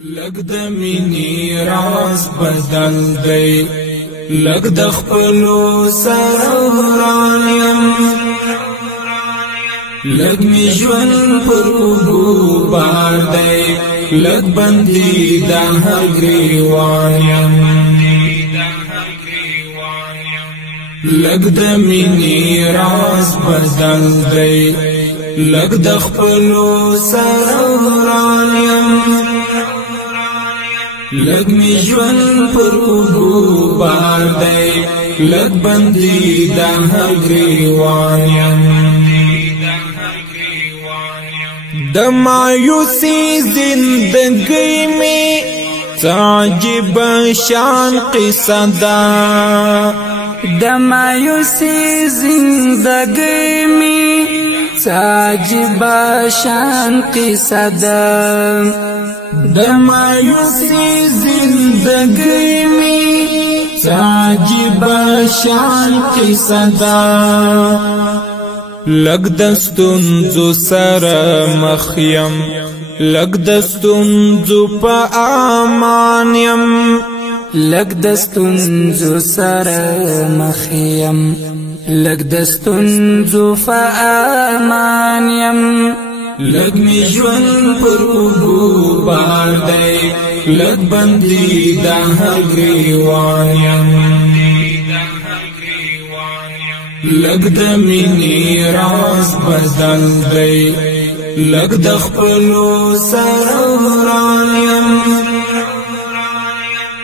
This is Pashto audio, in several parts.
لګ د مینې راز بدل دی لګ د خپلو سره وران یم لګ می ژوند پر اوبو بار دی لګ بندي د هر ګریوان یم لګ د مینې راز بدل دی لګ د خپلو سره وران یم لګ می ژوند پر اوبو بار دی لګ بندي د هر ګریوان یم د مایوسی زندګۍ می عجیب شان قصه ده د مایوسی زندګۍ می عجیب شان قصه ده د مایوسی زندګۍ می عجیب شان قصه ده لګ د ستونزو سره مخ یم لګ د ستونزو په امان یم لګ د ستونزو سره مخ یم لګ د ستونزو په امان یم لګ می ژوند پر اوبو بار دی لګ بندي د هر ګریوان یم لګ د مینې راز بدل دی لګ د خپلو سره وران یم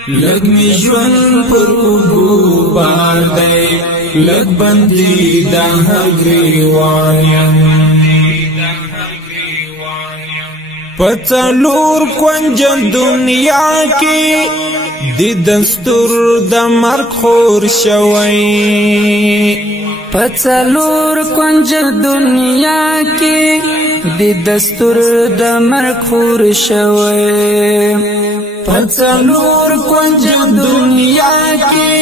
لګ می ژوند پر اوبو بار دی لګ بندي د هر ګریوان یم پڅلور کونج دنیا کې د دستور د مرګ خور شوی پڅلور کونج دنیا کې د دستور د مرګ خور شوی پڅلور کونج دنیا کې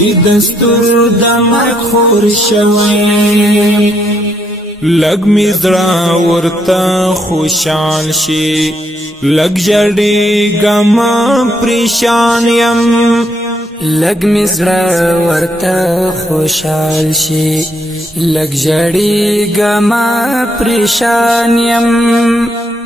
د دستور د مرګ خور شوی لګ می زړه ورته خوشحال شي لګ جړې ګما پریشان یم لګ می زړه ورته خوشحال شي لګ جړې ګما پریشان یم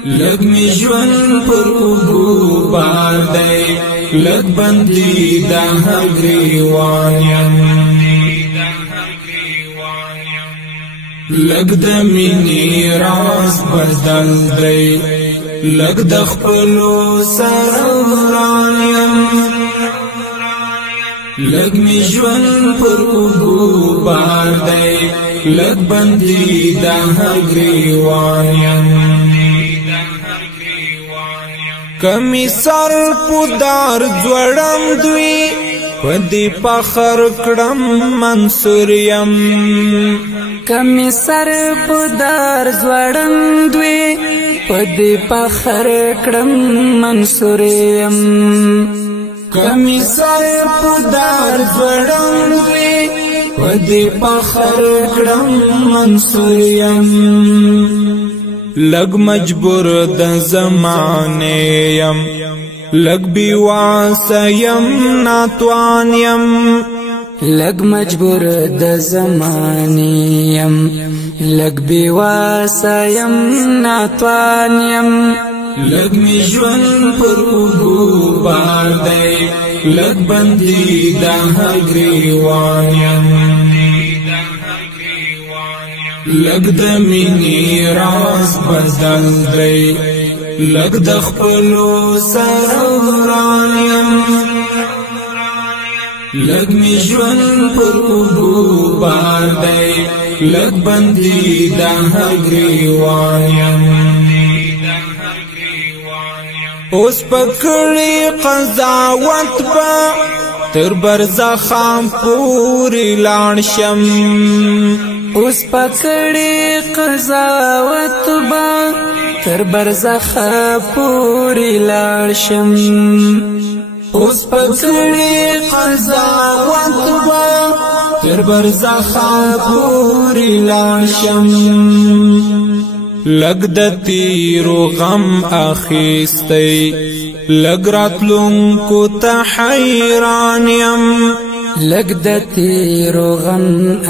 لګ می ژوند پر اوبو بار دی لګ بندي د هر ګریوان یم لګ د مینې راز بدل دی لګ د خپلو سره وران یم لګ می ژوند پر اوبو بار دی لګ بندي د هر ګریوان یم کمی سر پودار جوړم دوی پدی فخر کړم منصور یم کمی سر پودار زوړم دوی پدی فخر کړم منصور یم کمی سر پودار زوړم دوی پدی فخر کړم منصور یم لګ مجبور د زمانه یم لګ بی واسه یم ناتوان یم لګ مجبور د زمانه یم لګ بی واسه یم ناتوان یم لګ می ژوند پر اوبو بار دی لګ بندي د هر ګریوان یم لګ د مینې راز بدل دی لګ د خپلو سره وران یم لګ می ژوند پر اوبو بار دی لګ بندي د هر ګریوان یم اوس پکړی قضاوت با تر برزخام پوری لاړ شم اوس پکړی قضاوت با تر برزخ پوری لاړ شم اوس پکړی قضاوت با تر برزخ پوری لاړ شم لگ د تیرو غم اخیستی لگ راتلونکو ته حیران یم لگ د تیرو غم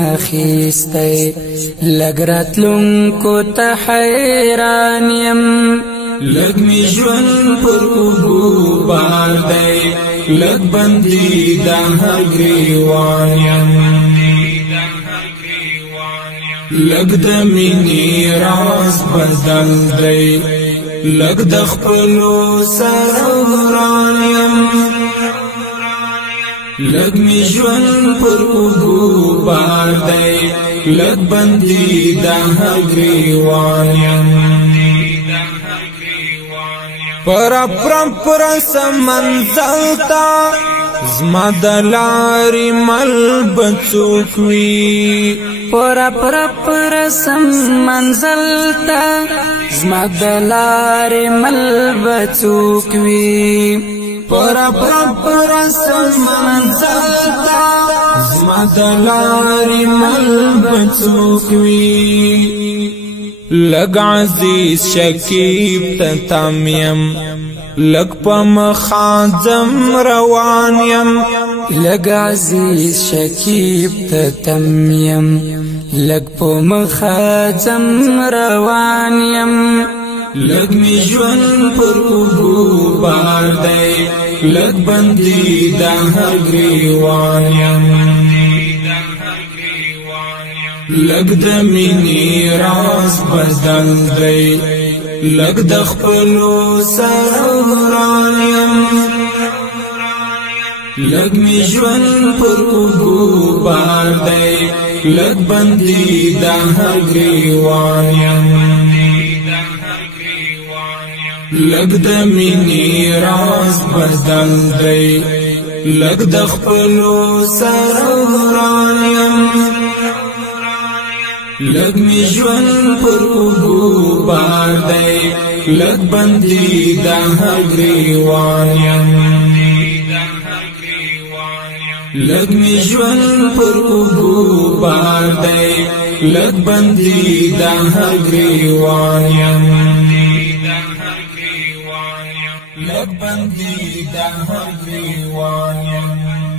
اخیستی لگ راتلونکو ته حیران یم لگ می ژوند پر اوږو بار دی لگ بندي د هر ګریوان یم لگ د مینې راز بدل دی لگ د خپلو سره وران یم لگ می ژوند پر اوږو بار دی لگ بندي د هر ګریوان یم پر سمنزل تا زما د لارې مل بڅوک وي پر سمنزل تا زما د لارې مل بڅوک وي پر سمنزل تا زما د لارې مل بڅوک وي لگ عزیز شکیب تتام یم لگ پا مخازم روان یم لگ عزیز شکیب تتام یم لگ پا مخازم روان یم لگ می ژوند پر اوږو بار دی لگ بندي د هر ګریوان یم لگ د مینې راز بدل دی لگ د خپلو سره وران یم لگ می ژوند پر اوږو بار دی لگ بندي د هر ګریوان یم لگ د مینې راز بدل دی لگ د خپلو سره وران یم لگ می ژوند پر اوږو بار دی لگ بندي د هر ګریوان یم لگ می ژوند پر اوږو بار دی لگ بندي د هر ګریوان یم لگ بندي د هر ګریوان یم